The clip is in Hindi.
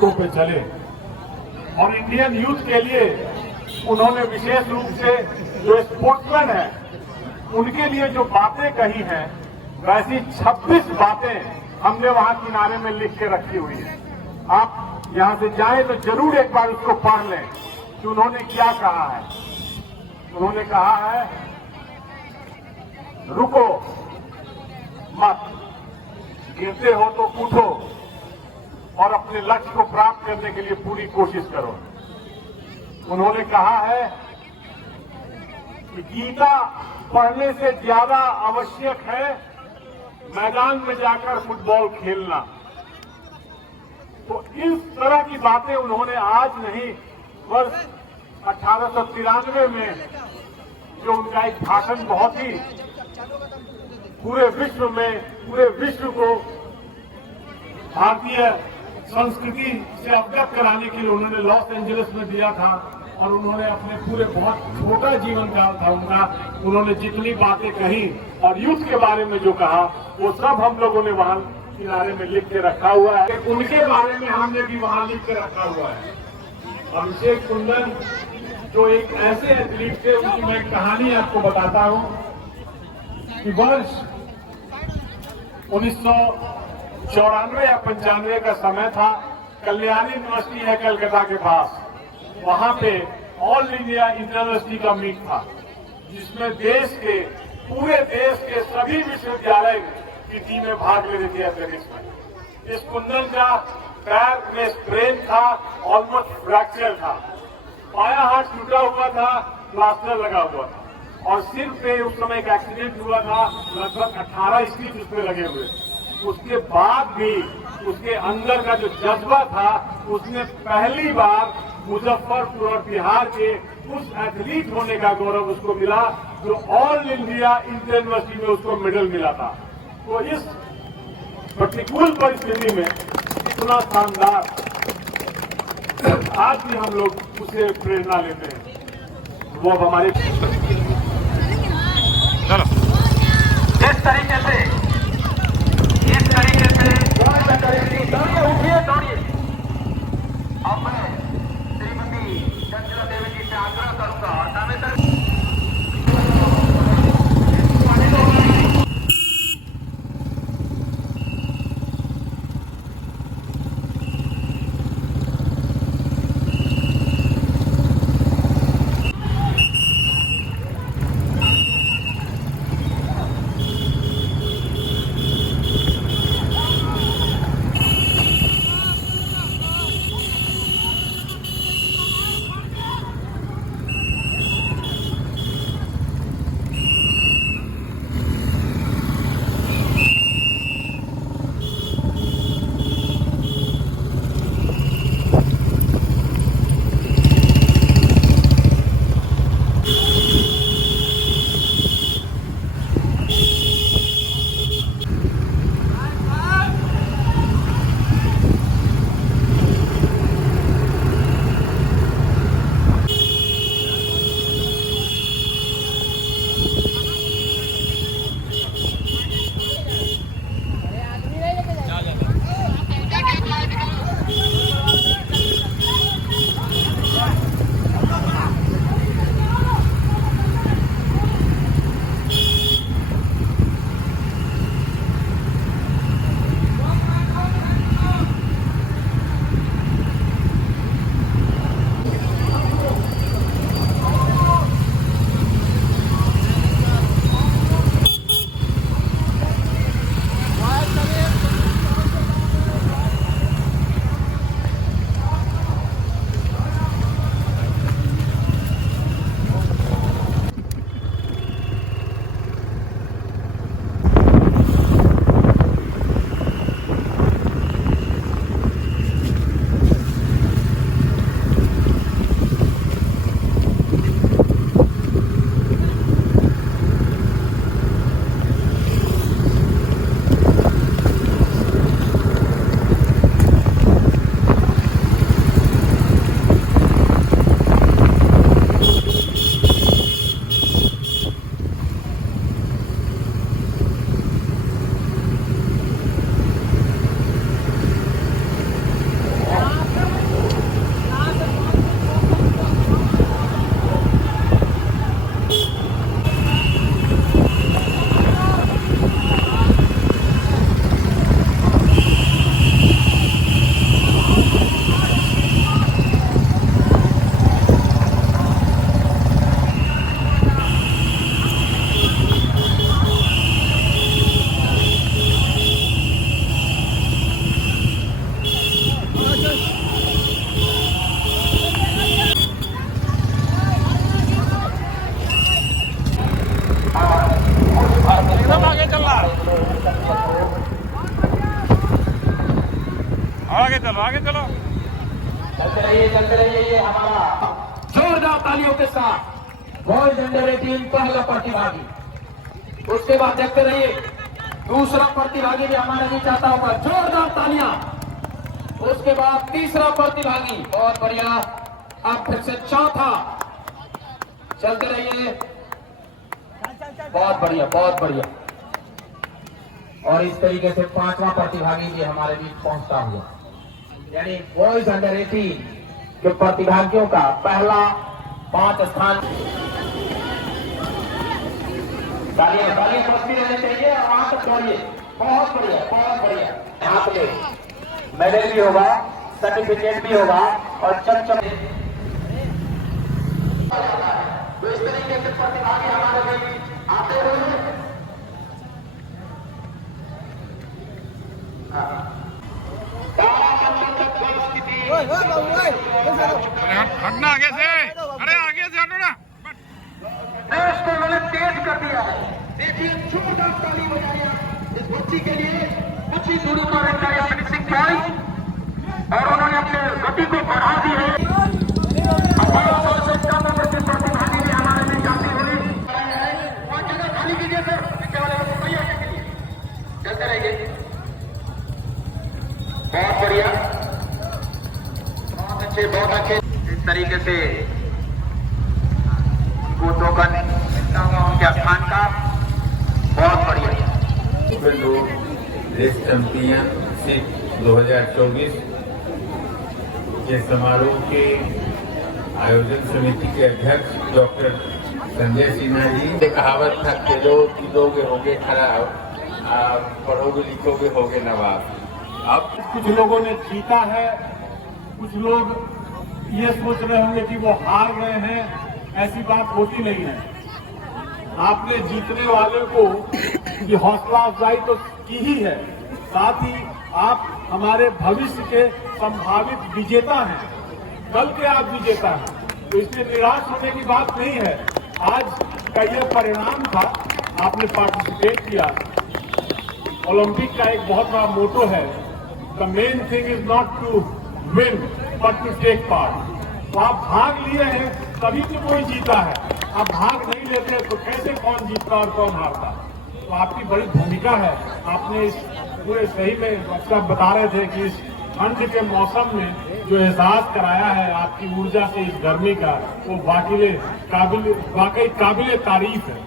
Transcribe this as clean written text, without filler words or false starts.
रास्तों पे चले। और इंडियन यूथ के लिए उन्होंने विशेष रूप से जो स्पोर्ट्समैन है उनके लिए जो बातें कही हैं, वैसी 26 बातें हमने वहां किनारे में लिख के रखी हुई है। आप यहां से जाएं तो जरूर एक बार उसको पढ़ लें कि उन्होंने क्या कहा है। उन्होंने कहा है, रुको मत, गिरते हो तो उठो और अपने लक्ष्य को प्राप्त करने के लिए पूरी कोशिश करो। उन्होंने कहा है कि गीता पढ़ने से ज्यादा आवश्यक है मैदान में जाकर फुटबॉल खेलना। तो इस तरह की बातें उन्होंने आज नहीं, वर्ष 1893 में जो उनका एक भाषण बहुत ही पूरे विश्व को भारतीय संस्कृति से अवगत कराने के लिए उन्होंने लॉस एंजलिस में दिया था। और उन्होंने अपने पूरे बहुत छोटा जीवन काल था उनका, उन्होंने जितनी बातें कही और यूथ के बारे में जो कहा वो सब हम लोगों ने वहां किनारे में लिख के रखा हुआ है। उनके बारे में हमने भी वहां लिख के रखा हुआ है। अभिषेक कुंदन जो एक ऐसे एथलीट थे, उनकी मैं एक कहानी आपको बताता हूं कि वर्ष 1994 या 95 का समय था। कल्याणी यूनिवर्सिटी है कलकत्ता के पास, वहां पे ऑल इंडिया इंटरयूनिवर्सिटी का मीट था, जिसमें पूरे देश के सभी विश्वविद्यालय की टीमें भाग ले रही थी एथलेटिक्स में। इस कुंदन का पैर में स्प्रेन था, ऑलमोस्ट फ्रैक्चर था, बायां हाथ टूटा हुआ था, प्लास्टर लगा हुआ था और सिर पे उस समय एक एक्सीडेंट हुआ था, लगभग 18 स्टिच उसमें लगे हुए। उसके बाद भी उसके अंदर का जो जज्बा था, उसने पहली बार मुजफ्फरपुर और बिहार के उस एथलीट होने का गौरव उसको मिला जो ऑल इंडिया इंटर यूनिवर्सिटी में उसको मेडल मिला था। तो इस प्रतिकूल परिस्थिति में इतना शानदार, आज भी हम लोग उसे प्रेरणा लेते हैं। वो अब हमारे इस तरीके से उठिए दौड़िए। अब मैं श्रीमती चंद्रा देवी जी से आग्रह करूंगा और दावेदार चलते रहिए ये हमारा जोरदार तालियों के साथ बॉयज अंडर 18 पहला प्रतिभागी। उसके बाद देखते रहिए दूसरा प्रतिभागी भी हमारे बीच आता होगा, जोरदार तालियां। उसके बाद तीसरा प्रतिभागी, बहुत बढ़िया। अब फिर से चौथा, चलते रहिए, बहुत बढ़िया बहुत बढ़िया। और इस तरीके से पांचवा प्रतिभागी भी हमारे बीच पहुंचता हुआ, यानी बॉयज अंडर 18 के प्रतिभागियों का पहला 5 स्थान। तालियां बजती रहनी चाहिए और वहां तक दौड़िए। बहुत बढ़िया बहुत बढ़िया। यहाँ पे मेडल भी होगा, सर्टिफिकेट भी होगा और चमचम। तो इस तरीके से प्रतिभागी हमारे बीच आते हुए हटना आगे से, अरे आगे से हटो ना। देश को उन्होंने तेज कर दिया है। देखिए जोरदार ताली बजाइए इस बच्ची के लिए। बच्ची शुरू कर रही है फिनिशिंग पॉइंट और उन्होंने अपने गति को बढ़ा दी है। प्रतिभागी भी हमारे लिए जाती हुई जगह खाली कीजिए सर, पीछे वाले को भैया के लिए चलते रहिए। बहुत बढ़िया, बहुत अच्छे। इस तरीके से उनको टोकन मिलता हुआ उनके स्थान का, बहुत बढ़िया। देश चैंपियनशिप 2024 के समारोह के आयोजन समिति के अध्यक्ष डॉक्टर संजय सिन्हा जी। कहावत था, खेलो कूदोगे होगे खराब, पढ़ोगे लिखोगे होगे नवाब। अब कुछ लोगों ने जीता है, कुछ लोग ये सोच रहे होंगे कि वो हार गए हैं। ऐसी बात होती नहीं है। आपने जीतने वाले को की हौसला अफजाई तो की ही है, साथ ही आप हमारे भविष्य के संभावित विजेता हैं, कल के आप विजेता हैं। तो इसमें निराश होने की बात नहीं है। आज का ये परिणाम था, आपने पार्टिसिपेट किया। ओलंपिक का एक बहुत बड़ा मोटो है, the main thing is not to win but to take part. तो आप भाग लिए हैं तभी तो कोई जीता है। आप भाग नहीं लेते तो कैसे कौन जीतता और कौन हारता। तो आपकी बड़ी भूमिका है। आपने इस पूरे सही में अक्सर बता रहे थे कि इस ठंड के मौसम में जो एहसास कराया है आपकी ऊर्जा से इस गर्मी का, वो वाकई काबिल तारीफ है।